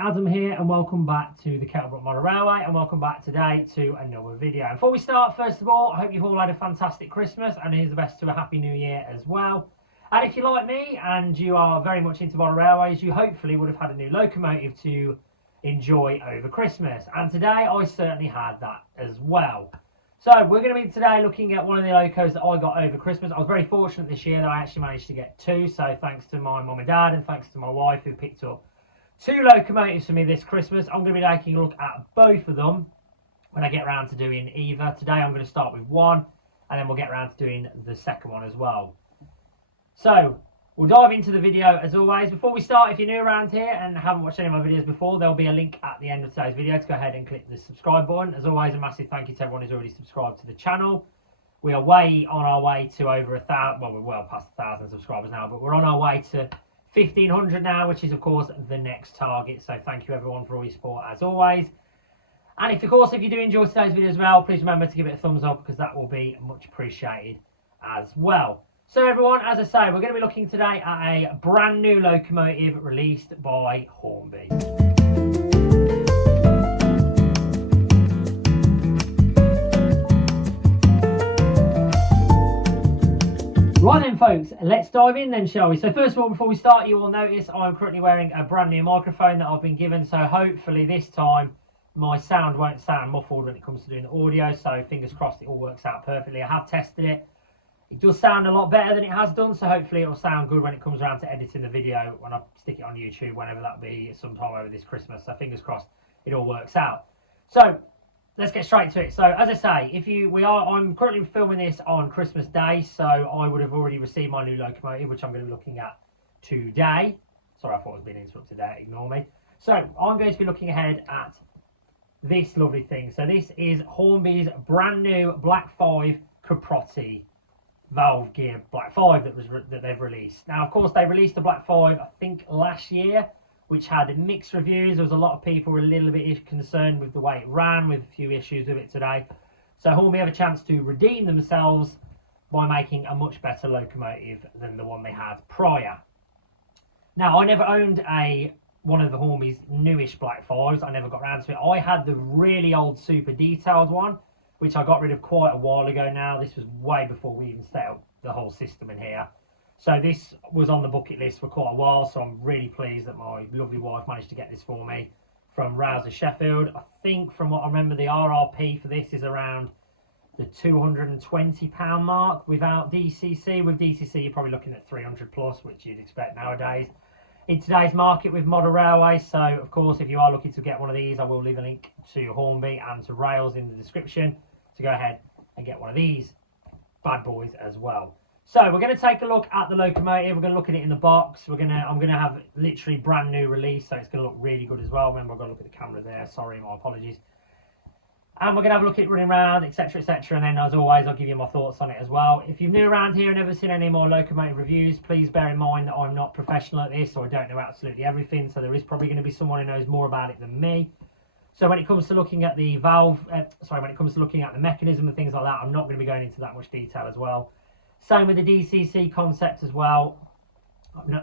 Adam here, and welcome back to the Kettlebrook Model Railway, and welcome back today to another video. And before we start, first of all, I hope you've all had a fantastic Christmas, and here's the best to a happy new year as well. And if you're like me and you are very much into model railways, you hopefully would have had a new locomotive to enjoy over Christmas. And today I certainly had that as well. So we're going to be today looking at one of the locos that I got over Christmas. I was very fortunate this year that I actually managed to get two. So thanks to my mum and dad, and thanks to my wife who picked up two locomotives for me this Christmas. I'm going to be taking a look at both of them when I get around to doing either. Today I'm going to start with one, and then we'll get around to doing the second one as well. So we'll dive into the video as always. Before we start, if you're new around here and haven't watched any of my videos before, there'll be a link at the end of today's video to go ahead and click the subscribe button. As always, a massive thank you to everyone who's already subscribed to the channel. We are way on our way to over 1,000, well, we're well past 1,000 subscribers now, but we're on our way to 1,500 now, which is of course the next target. So thank you everyone for all your support as always. And if you do enjoy today's video as well, please remember to give it a thumbs up, because that will be much appreciated as well. So everyone, as I say, we're going to be looking today at a brand new locomotive released by Hornby. Right then folks, let's dive in then, shall we? So first of all, before we start, you will notice I'm currently wearing a brand new microphone that I've been given, so hopefully this time my sound won't sound muffled when it comes to doing the audio, so fingers crossed it all works out perfectly. I have tested it. It does sound a lot better than it has done, so hopefully it will sound good when it comes around to editing the video when I stick it on YouTube, whenever that be, sometime over this Christmas. So fingers crossed it all works out. So let's get straight to it. So as I say, I'm currently filming this on Christmas Day, so I would have already received my new locomotive, which I'm going to be looking at today. Sorry, I thought I was being interrupted there, ignore me. So I'm going to be looking ahead at this lovely thing. So this is Hornby's brand new Black 5 Caprotti valve gear Black 5 that they've released. Now of course they released the Black 5 I think last year, which had mixed reviews. There was a lot of people were a little bit concerned with the way it ran, with a few issues with it today. So Hornby have a chance to redeem themselves by making a much better locomotive than the one they had prior. Now I never owned one of the Hornby's newish Black 5s. I never got around to it. I had the really old super detailed one, which I got rid of quite a while ago now. This was way before we even set up the whole system in here. So this was on the bucket list for quite a while, so I'm really pleased that my lovely wife managed to get this for me from Rouse Sheffield. I think from what I remember, the RRP for this is around the £220 mark without DCC. With DCC, you're probably looking at 300 plus, which you'd expect nowadays in today's market with model railways. So of course, if you are looking to get one of these, I will leave a link to Hornby and to Rails in the description to go ahead and get one of these bad boys as well. So we're going to take a look at the locomotive. We're going to look at it in the box. I'm going to have literally brand new release, so it's going to look really good as well. Remember, I've got to look at the camera there. Sorry, my apologies. And we're going to have a look at it running around, etc, etc. And then, as always, I'll give you my thoughts on it as well. If you're new around here and never seen any more locomotive reviews, please bear in mind that I'm not professional at this, or I don't know absolutely everything. So there is probably going to be someone who knows more about it than me. So when it comes to looking at the when it comes to looking at the mechanism and things like that, I'm not going to be going into that much detail as well. Same with the DCC concept as well.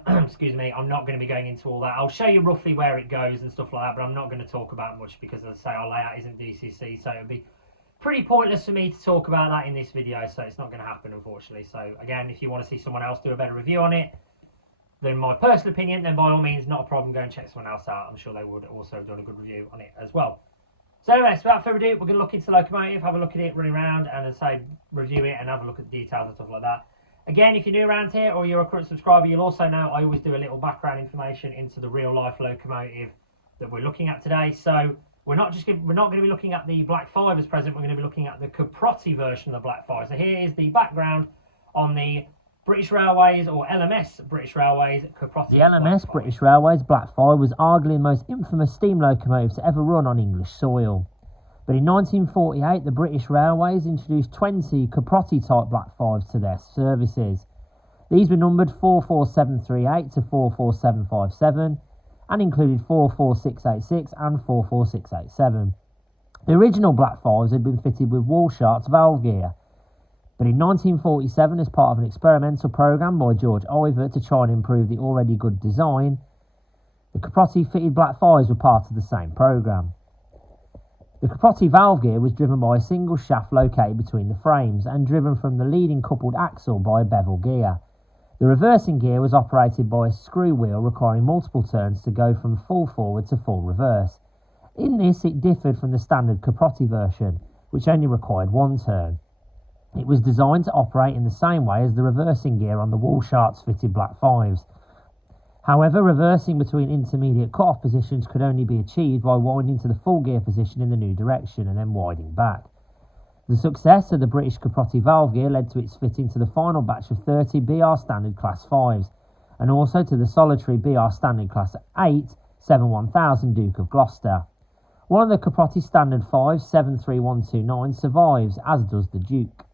Excuse me, I'm not going to be going into all that. I'll show you roughly where it goes and stuff like that, but I'm not going to talk about much because, as I say, our layout isn't DCC, so it would be pretty pointless for me to talk about that in this video, so it's not going to happen, unfortunately. So again, if you want to see someone else do a better review on it than my personal opinion, then by all means, not a problem, go and check someone else out. I'm sure they would also have done a good review on it as well. So anyway, without further ado, we're going to look into the locomotive, have a look at it running around, and as I say, review it and have a look at the details and stuff like that. Again, if you're new around here or you're a current subscriber, you'll also know I always do a little background information into the real life locomotive that we're looking at today. So we're not going to be looking at the Black 5 as present, we're going to be looking at the Caprotti version of the Black 5. So here is the background on the British Railways, or LMS British Railways, Caprotti. The LMS British Railways Black 5 was arguably the most infamous steam locomotive to ever run on English soil. But in 1948, the British Railways introduced 20 Caprotti type Black 5s to their services. These were numbered 44738 to 44757 and included 44686 and 44687. The original Black 5s had been fitted with Walshart's valve gear, but in 1947, as part of an experimental programme by George Ivor to try and improve the already good design, The Caprotti fitted Black 5s were part of the same programme. The Caprotti valve gear was driven by a single shaft located between the frames and driven from the leading coupled axle by a bevel gear. The reversing gear was operated by a screw wheel requiring multiple turns to go from full forward to full reverse. In this, it differed from the standard Caprotti version, which only required one turn. It was designed to operate in the same way as the reversing gear on the Walsharts fitted Black 5s. However, reversing between intermediate cut-off positions could only be achieved by winding to the full gear position in the new direction and then winding back. The success of the British Caprotti valve gear led to its fitting to the final batch of 30 BR Standard Class 5s, and also to the solitary BR Standard Class 8 71000 Duke of Gloucester. One of the Caprotti Standard 5s, 73129, survives, as does the Duke.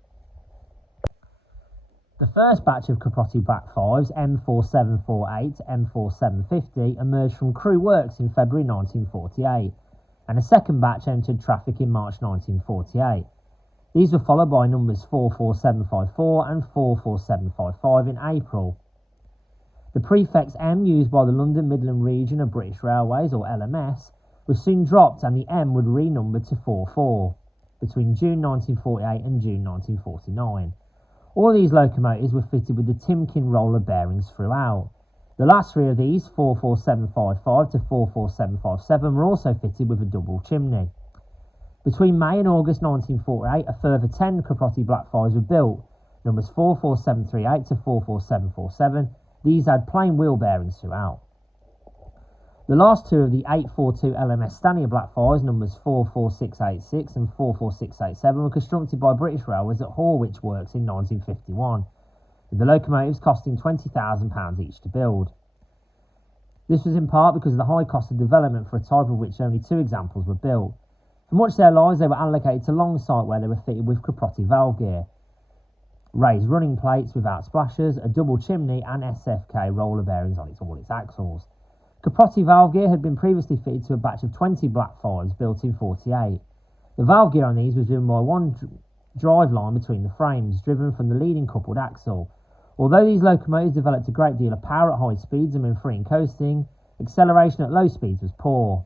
The first batch of Caprotti Black 5s, M4748, M4750, emerged from Crewe Works in February 1948, and a second batch entered traffic in March 1948. These were followed by numbers 44754 and 44755 in April. The prefix M used by the London Midland Region of British Railways, or LMS, was soon dropped and the M would renumber to 44 between June 1948 and June 1949. All these locomotives were fitted with the Timken roller bearings throughout. The last three of these, 44755 to 44757, were also fitted with a double chimney. Between May and August 1948, a further 10 Caprotti Black 5s were built, numbers 44738 to 44747. These had plain wheel bearings throughout. The last two of the 842 LMS Stanier Black 5s, numbers 44686 and 44687, were constructed by British Railways at Horwich Works in 1951, with the locomotives costing £20,000 each to build. This was in part because of the high cost of development for a type of which only two examples were built. For much of their lives, they were allocated to Longsight, where they were fitted with Caprotti valve gear, raised running plates without splashers, a double chimney and SFK roller bearings on all its axles. Caprotti valve gear had been previously fitted to a batch of 20 Black 5s built in 48. The valve gear on these was driven by one drive line between the frames, driven from the leading coupled axle. Although these locomotives developed a great deal of power at high speeds and when free and coasting, acceleration at low speeds was poor.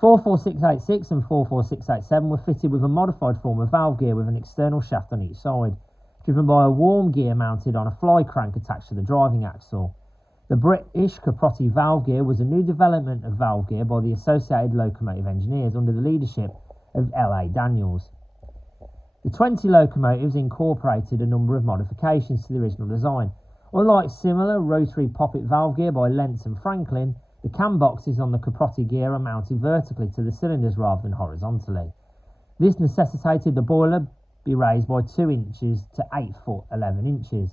44686 and 44687 were fitted with a modified form of valve gear with an external shaft on each side, driven by a warm gear mounted on a fly crank attached to the driving axle. The British Caprotti valve gear was a new development of valve gear by the Associated Locomotive Engineers under the leadership of L.A. Daniels. The 20 locomotives incorporated a number of modifications to the original design. Unlike similar rotary poppet valve gear by Lentz and Franklin, the cam boxes on the Caprotti gear are mounted vertically to the cylinders rather than horizontally. This necessitated the boiler be raised by 2 inches to 8 foot 11 inches.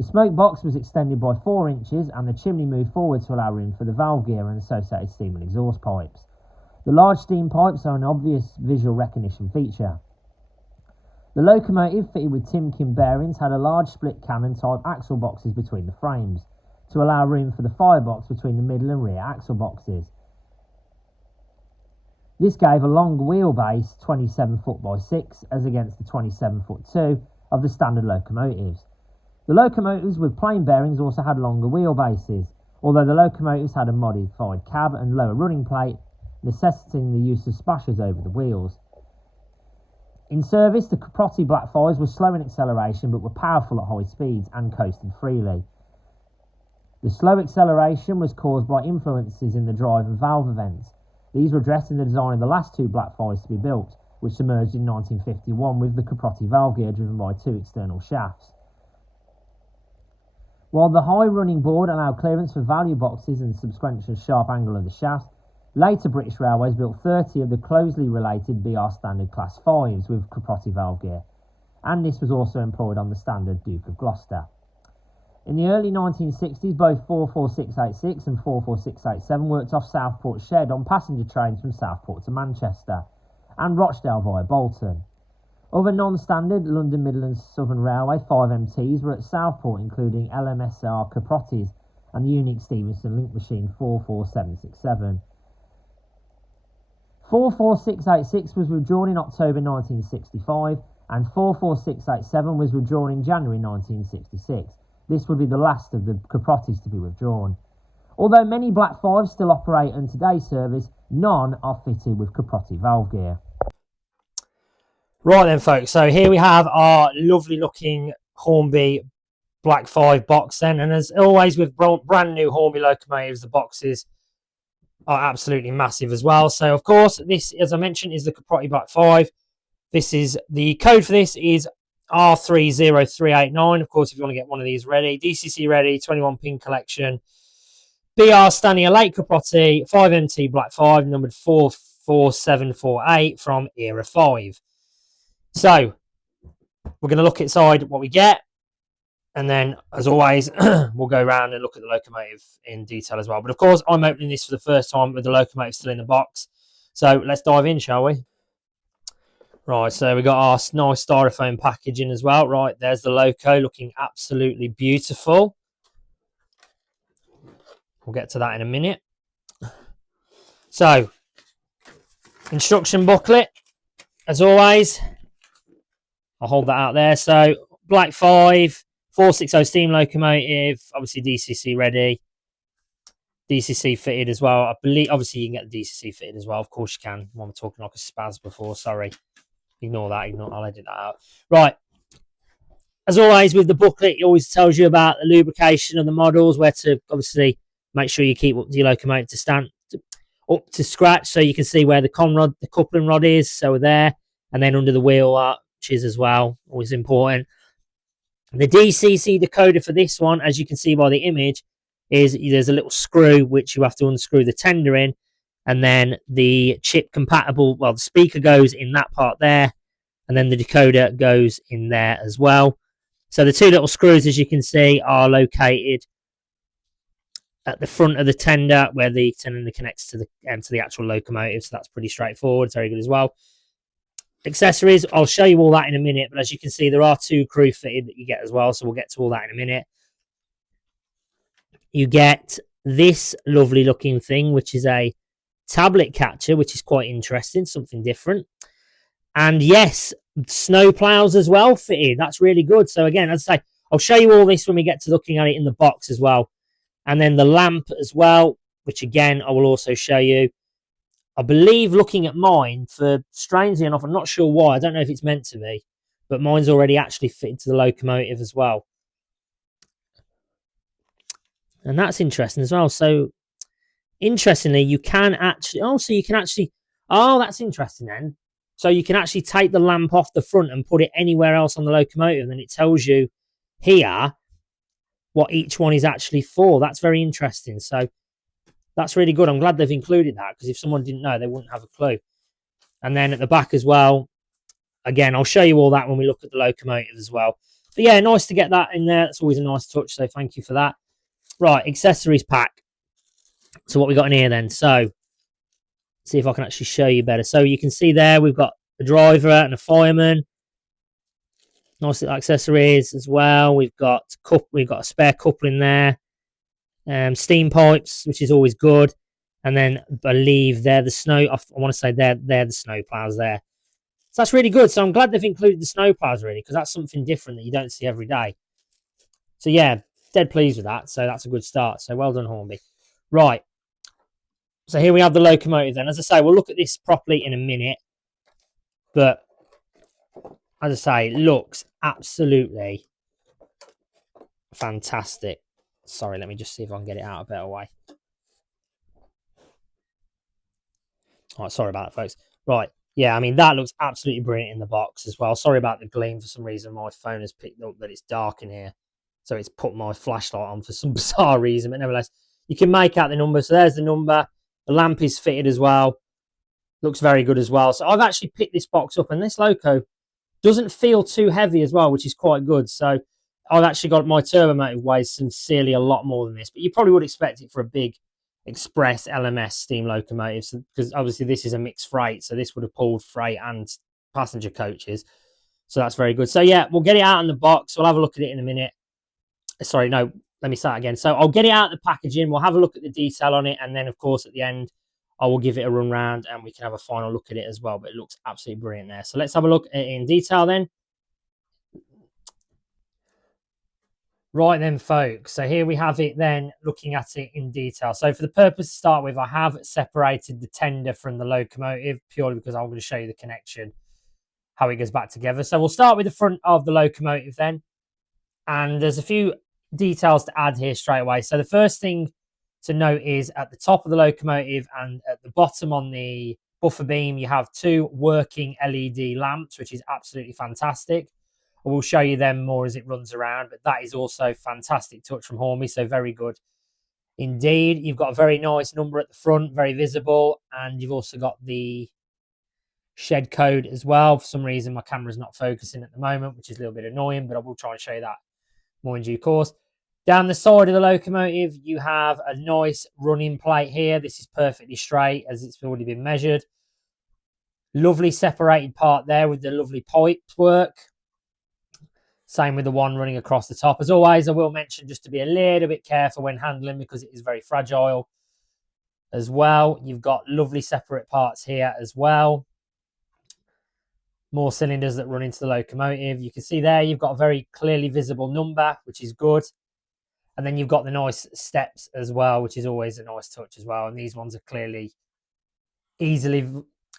The smoke box was extended by 4 inches and the chimney moved forward to allow room for the valve gear and associated steam and exhaust pipes. The large steam pipes are an obvious visual recognition feature. The locomotive, fitted with Timken bearings, had a large split cannon type axle boxes between the frames to allow room for the firebox between the middle and rear axle boxes. This gave a long wheelbase, 27 foot by 6, as against the 27 foot 2 of the standard locomotives. The locomotives with plain bearings also had longer wheelbases, although the locomotives had a modified cab and lower running plate, necessitating the use of splashers over the wheels. In service, the Caprotti Black 5s were slow in acceleration but were powerful at high speeds and coasted freely. The slow acceleration was caused by influences in the drive and valve events. These were addressed in the design of the last two Black 5s to be built, which emerged in 1951 with the Caprotti valve gear driven by 2 external shafts. While the high running board allowed clearance for value boxes and subsequent sharp angle of the shaft, later British Railways built 30 of the closely related BR Standard Class 5s with Caprotti valve gear, and this was also employed on the standard Duke of Gloucester. In the early 1960s, both 44686 and 44687 worked off Southport Shed on passenger trains from Southport to Manchester and Rochdale via Bolton. Other non-standard London Midlands Southern Railway 5MTs were at Southport, including LMSR Caprottis and the unique Stevenson link machine 44767. 44686 was withdrawn in October 1965 and 44687 was withdrawn in January 1966. This would be the last of the Caprottis to be withdrawn. Although many Black 5s still operate on today's service, none are fitted with Caprotti valve gear. Right then, folks, so here we have our lovely looking Hornby Black 5 box then, and as always with brand new Hornby locomotives, the boxes are absolutely massive as well. So of course, this, as I mentioned, is the Caprotti Black 5. This is the code for this is R30389. Of course, if you want to get one of these ready, DCC ready, 21 pin collection, BR Stania Late Caprotti 5MT Black 5, numbered 44748 from Era 5. So we're going to look inside what we get, and then, as always, we'll go around and look at the locomotive in detail as well. But of course, I'm opening this for the first time with the locomotive still in the box. So let's dive in, shall we? Right, so we got our nice styrofoam packaging as well. Right, there's the loco looking absolutely beautiful. We'll get to that in a minute. So, instruction booklet, as always. I'll hold that out there. So, Black 5, 460 steam locomotive, obviously DCC ready. DCC fitted as well. I believe, obviously, you can get the DCC fitted as well. Of course, you can. I'm talking like a spaz before. Sorry. Ignore that. I'll edit that out. Right. As always, with the booklet, it always tells you about the lubrication of the models, where to obviously make sure you keep your locomotive to stand up to scratch, so you can see where the conrod, the coupling rod is. So there, and then under the wheel arches as well. Always important. The DCC decoder for this one, as you can see by the image, is there's a little screw which you have to unscrew the tender in, and then the chip compatible, well, the speaker goes in that part there, and then the decoder goes in there as well. So the two little screws, as you can see, are located at the front of the tender, where the tender connects to the actual locomotive. So that's pretty straightforward. It's very good as well. Accessories, I'll show you all that in a minute, but as you can see, there are two crew fitted that you get as well, so we'll get to all that in a minute. You get this lovely looking thing, which is a tablet catcher, which is quite interesting, something different. And yes, snow plows as well fitted. That's really good. So again, as I say, I'll show you all this when we get to looking at it in the box as well. And then the lamp as well, which again, I will also show you. I believe, looking at mine, for strangely enough, I'm not sure why, I don't know if it's meant to be, but mine's already actually fitted to the locomotive as well. And that's interesting as well. So, interestingly, you can actually, that's interesting then. So you can actually take the lamp off the front and put it anywhere else on the locomotive, and then it tells you here what each one is actually for. That's very interesting. So that's really good. I'm glad they've included that, because if someone didn't know, they wouldn't have a clue. And then at the back as well, again, I'll show you all that when we look at the locomotive as well. But yeah, nice to get that in there. That's always a nice touch, so thank you for that. Right, accessories pack. So what we got in here then? So, see if I can actually show you better. So you can see there, we've got a driver and a fireman. Nice little accessories as well. We've got a spare coupling there. Steam pipes, which is always good. And then I believe they're the snow. I want to say they're the snow plows there. So that's really good. So I'm glad they've included the snow plows, really, because that's something different that you don't see every day. So yeah, dead pleased with that. So that's a good start. So well done, Hornby. Right. So here we have the locomotive then. As I say, we'll look at this properly in a minute. But as I say, it looks absolutely fantastic. Sorry, let me just see if I can get it out a better way. All right, sorry about that, folks. Right, yeah, I mean, that looks absolutely brilliant in the box as well. Sorry about the gleam. For some reason, my phone has picked up that it's dark in here. So it's put my flashlight on for some bizarre reason. But nevertheless, you can make out the number. So there's the number. The lamp is fitted as well. Looks very good as well. So I've actually picked this box up, and this loco doesn't feel too heavy as well, which is quite good. So I've actually got my turbo motive weighs sincerely a lot more than this, but you probably would expect it for a big express LMS steam locomotive, because obviously this is a mixed freight, so this would have pulled freight and passenger coaches. So that's very good. So yeah, we'll get it out in the box. We'll have a look at it in a minute. Sorry, no, let me start again. So I'll get it out of the packaging. We'll have a look at the detail on it, and then of course at the end I will give it a run round and we can have a final look at it as well. But it looks absolutely brilliant there. So let's have a look at it in detail then. Right then, folks. So here we have it then, looking at it in detail. So for the purpose to start with, I have separated the tender from the locomotive purely because I'm going to show you the connection, how it goes back together. So we'll start with the front of the locomotive then. And there's a few details to add here straight away. So the first thing to note is at the top of the locomotive and at the bottom on the buffer beam, you have two working LED lamps, which is absolutely fantastic. I will show you them more as it runs around, but that is also fantastic touch from Hornby, so very good indeed. You've got a very nice number at the front, very visible, and you've also got the shed code as well. For some reason, my camera's not focusing at the moment, which is a little bit annoying, but I will try and show you that more in due course. Down the side of the locomotive, you have a nice running plate here. This is perfectly straight as it's already been measured. Lovely separated part there with the lovely pipe work. Same with the one running across the top. As always, I will mention just to be a little bit careful when handling because it is very fragile as well. You've got lovely separate parts here as well. More cylinders that run into the locomotive. You can see there you've got a very clearly visible number, which is good. And then you've got the nice steps as well, which is always a nice touch as well. And these ones are clearly easily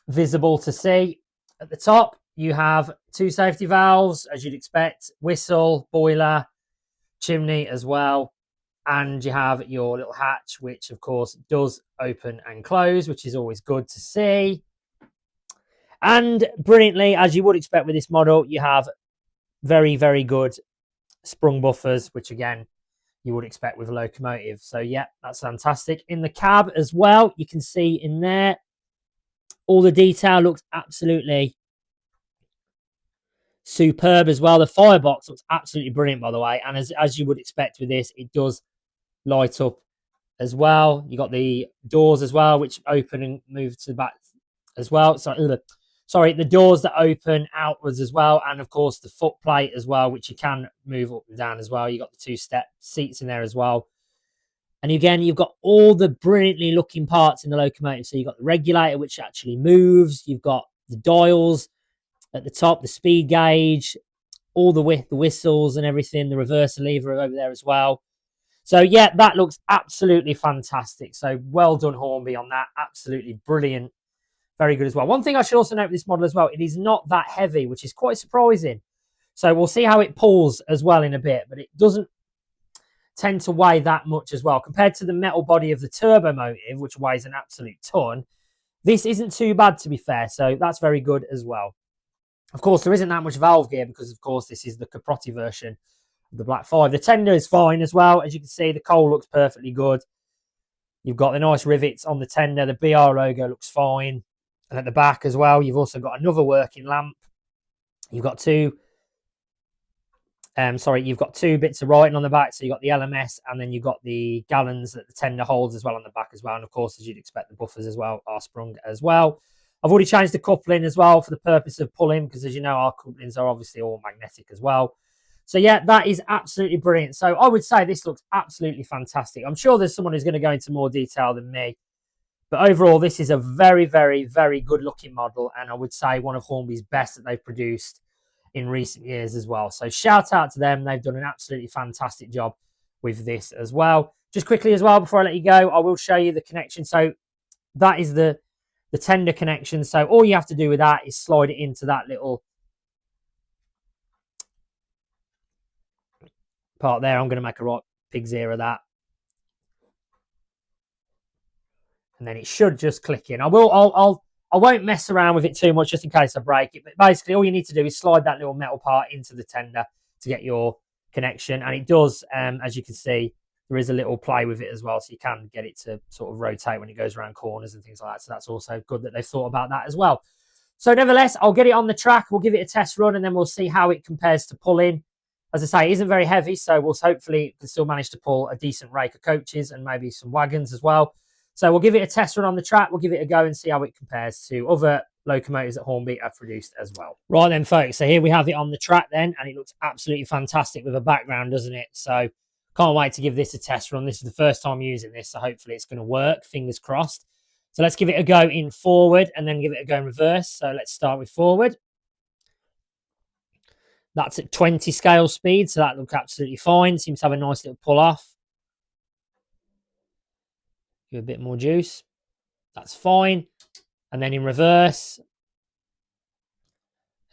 visible to see. At the top, you have two safety valves, as you'd expect, whistle, boiler, chimney as well. And you have your little hatch, which of course does open and close, which is always good to see. And brilliantly, as you would expect with this model, you have very, very good sprung buffers, which again, you would expect with a locomotive. So yeah, that's fantastic. In the cab as well, you can see in there, all the detail looks absolutely superb as well. The firebox looks absolutely brilliant, by the way. And as you would expect with this, it does light up as well. You got the doors as well, which open and move to the back as well. Sorry, the doors that open outwards as well. And of course, the foot plate as well, which you can move up and down as well. You got the two-step seats in there as well. And again, you've got all the brilliantly looking parts in the locomotive. So you've got the regulator, which actually moves. You've got the dials at the top, the speed gauge, all the whistles and everything, the reverser lever over there as well. So yeah, that looks absolutely fantastic. So well done, Hornby, on that. Absolutely brilliant. Very good as well. One thing I should also note with this model as well, it is not that heavy, which is quite surprising. So we'll see how it pulls as well in a bit, but it doesn't tend to weigh that much as well. Compared to the metal body of the Turbomotive, which weighs an absolute ton, this isn't too bad, to be fair. So that's very good as well. Of course, there isn't that much valve gear because, of course, this is the Caprotti version of the Black 5. The tender is fine as well. As you can see, the coal looks perfectly good. You've got the nice rivets on the tender. The BR logo looks fine. And at the back as well, you've also got another working lamp. You've got two bits of writing on the back. So you've got the LMS and then you've got the gallons that the tender holds as well on the back as well. And of course, as you'd expect, the buffers as well are sprung as well. I've already changed the coupling as well for the purpose of pulling because, as you know, our couplings are obviously all magnetic as well. So yeah, that is absolutely brilliant. So I would say this looks absolutely fantastic. I'm sure there's someone who's going to go into more detail than me. But overall, this is a very, very, very good looking model. And I would say one of Hornby's best that they've produced in recent years as well. So shout out to them. They've done an absolutely fantastic job with this as well. Just quickly as well, before I let you go, I will show you the connection. So that is the tender connection. So all you have to do with that is slide it into that little part there. I'm going to make a right pig's ear of that. And then it should just click in. I won't mess around with it too much just in case I break it. But basically, all you need to do is slide that little metal part into the tender to get your connection. And it does, as you can see, there is a little play with it as well. So you can get it to sort of rotate when it goes around corners and things like that. So that's also good that they've thought about that as well. So nevertheless, I'll get it on the track. We'll give it a test run and then we'll see how it compares to pulling. As I say, it isn't very heavy. So we'll hopefully still manage to pull a decent rake of coaches and maybe some wagons as well. So we'll give it a test run on the track. We'll give it a go and see how it compares to other locomotives that Hornby have produced as well. Right then, folks. So here we have it on the track then, and it looks absolutely fantastic with a background, doesn't it? So can't wait to give this a test run. This is the first time using this, so hopefully it's going to work. Fingers crossed. So let's give it a go in forward and then give it a go in reverse. So let's start with forward. That's at 20 scale speed, so that looks absolutely fine. Seems to have a nice little pull off. Give a bit more juice. That's fine. And then in reverse,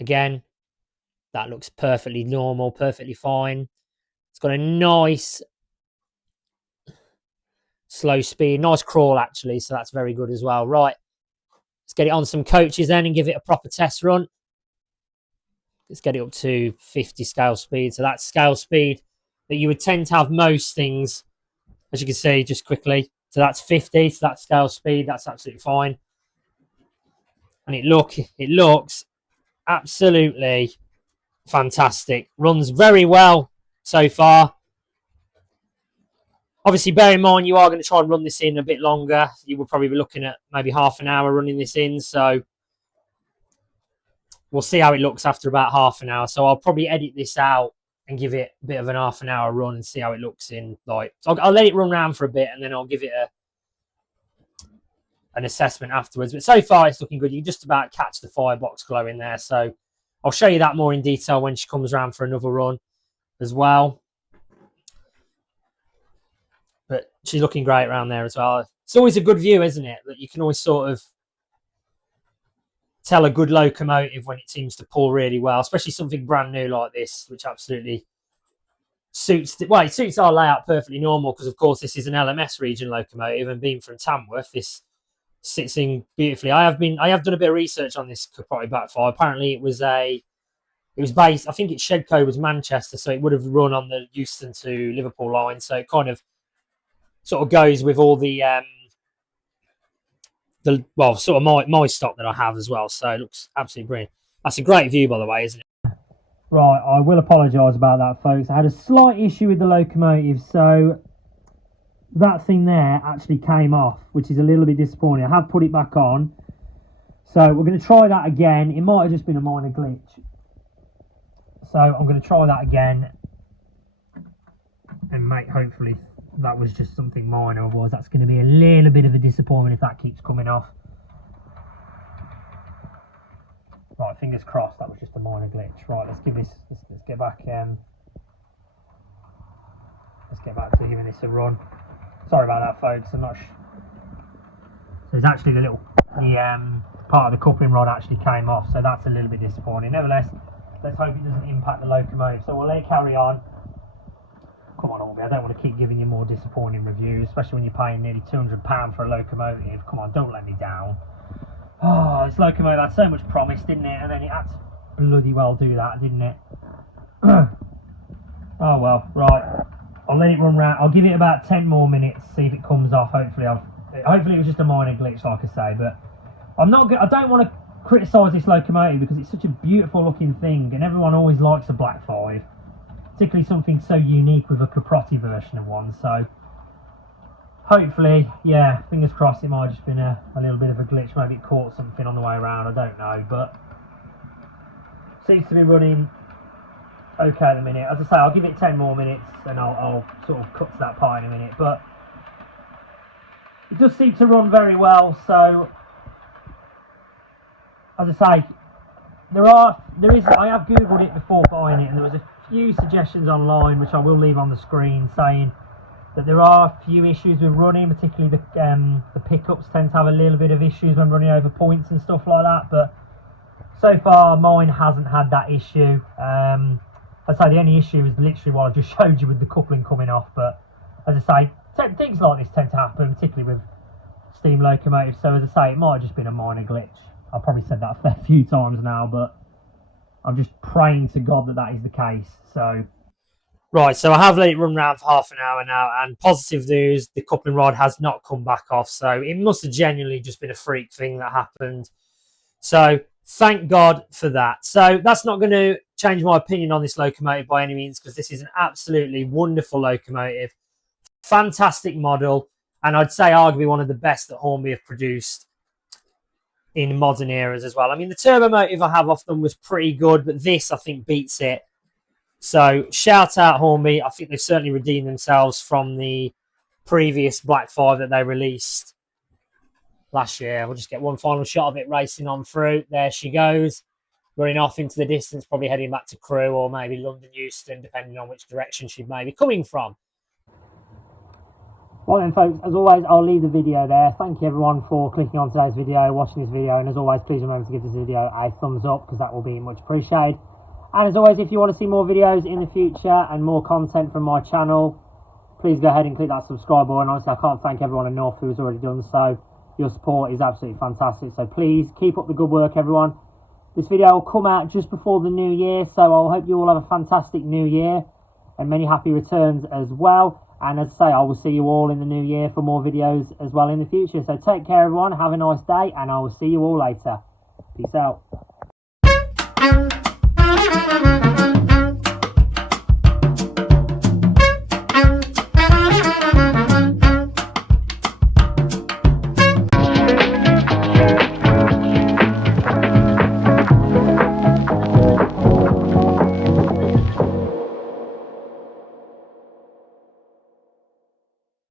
again, that looks perfectly normal, perfectly fine. It's got a nice slow speed, nice crawl actually, so that's very good as well. Right, let's get it on some coaches then and give it a proper test run. Let's get it up to 50 scale speed. So that's scale speed that you would tend to have most things, as you can see, just quickly. So that's 50, so that's scale speed, that's absolutely fine. And it looks absolutely fantastic. Runs very well so far. Obviously, bear in mind, you are going to try and run this in a bit longer. You will probably be looking at maybe half an hour running this in. So we'll see how it looks after about half an hour. So I'll probably edit this out and give it a bit of an half an hour run and see how it looks in. So I'll let it run around for a bit and then I'll give it an assessment afterwards. But so far, it's looking good. You can just about catch the firebox glow in there. So I'll show you that more in detail when she comes around for another run as well. But she's looking great around there as well. It's always a good view, isn't it? That you can always sort of tell a good locomotive when it seems to pull really well, especially something brand new like this, which absolutely suits it suits our layout perfectly normal because, of course, this is an LMS region locomotive, and being from Tamworth, this sits in beautifully. I have done a bit of research on this Caprotti Black 5. Apparently, it was based. I think its shed code was Manchester, so it would have run on the Euston to Liverpool line. So it kind of sort of goes with all the sort of my stock that I have as well. So it looks absolutely brilliant. That's a great view, by the way, isn't it? Right, I will apologise about that, folks. I had a slight issue with the locomotive, so that thing there actually came off, which is a little bit disappointing. I have put it back on, so we're going to try that again. It might have just been a minor glitch, so I'm going to try that again and hopefully that was just something minor. Otherwise, that's going to be a little bit of a disappointment if that keeps coming off. Right, fingers crossed that was just a minor glitch. Right, let's get back to giving this a run. Sorry about that, folks. I'm not so it's actually the part of the coupling rod actually came off, so that's a little bit disappointing. Nevertheless, let's hope it doesn't impact the locomotive. So we'll let it carry on. Come on, Hornby, I don't want to keep giving you more disappointing reviews, especially when you're paying nearly £200 for a locomotive. Come on, don't let me down. Oh, this locomotive had so much promise, didn't it? And then it had to bloody well do that, didn't it? Oh well, right. I'll let it run round. I'll give it about 10 more minutes, see if it comes off. Hopefully it was just a minor glitch, like I say. But I don't want to criticise this locomotive because it's such a beautiful looking thing, and everyone always likes a Black 5. Particularly something so unique with a Caprotti version of one. So hopefully, yeah, fingers crossed, it might have just been a little bit of a glitch. Maybe it caught something on the way around, I don't know. But seems to be running okay at the minute. As I say, I'll give it 10 more minutes and I'll sort of cut to that part in a minute. But it does seem to run very well. So as I say, I have googled it before buying it, and there was a few suggestions online which I will leave on the screen saying that there are a few issues with running, particularly the pickups tend to have a little bit of issues when running over points and stuff like that. But so far mine hasn't had that issue. I'd say the only issue is literally what I just showed you with the coupling coming off. But as I say, things like this tend to happen, particularly with steam locomotives. So as I say, it might have just been a minor glitch. I've probably said that a fair few times now, but I'm just praying to God that is the case. So right, so I have let it run around for half an hour now, and positive news, the coupling rod has not come back off. So it must have genuinely just been a freak thing that happened. So thank God for that. So that's not going to change my opinion on this locomotive by any means, because this is an absolutely wonderful locomotive. Fantastic model, and I'd say arguably one of the best that Hornby have produced in modern eras as well. I mean, the turbo motive I have off them was pretty good, but this, I think, beats it. So shout out Hornby. I think they've certainly redeemed themselves from the previous Black 5 that they released last year. We'll just get one final shot of it racing on through. There she goes. running off into the distance, probably heading back to Crewe or maybe London Euston, depending on which direction she may be coming from. Well then folks, as always, I'll leave the video there. Thank you everyone for clicking on today's video, watching this video, and as always, please remember to give this video a thumbs up because that will be much appreciated. And as always, if you want to see more videos in the future and more content from my channel, please go ahead and click that subscribe button. Honestly, I can't thank everyone enough who's already done so. Your support is absolutely fantastic, so please keep up the good work, everyone. This video will come out just before the new year, so I hope you all have a fantastic new year and many happy returns as well. And as I say, I will see you all in the new year for more videos as well in the future. So take care, everyone. Have a nice day, and I will see you all later. Peace out.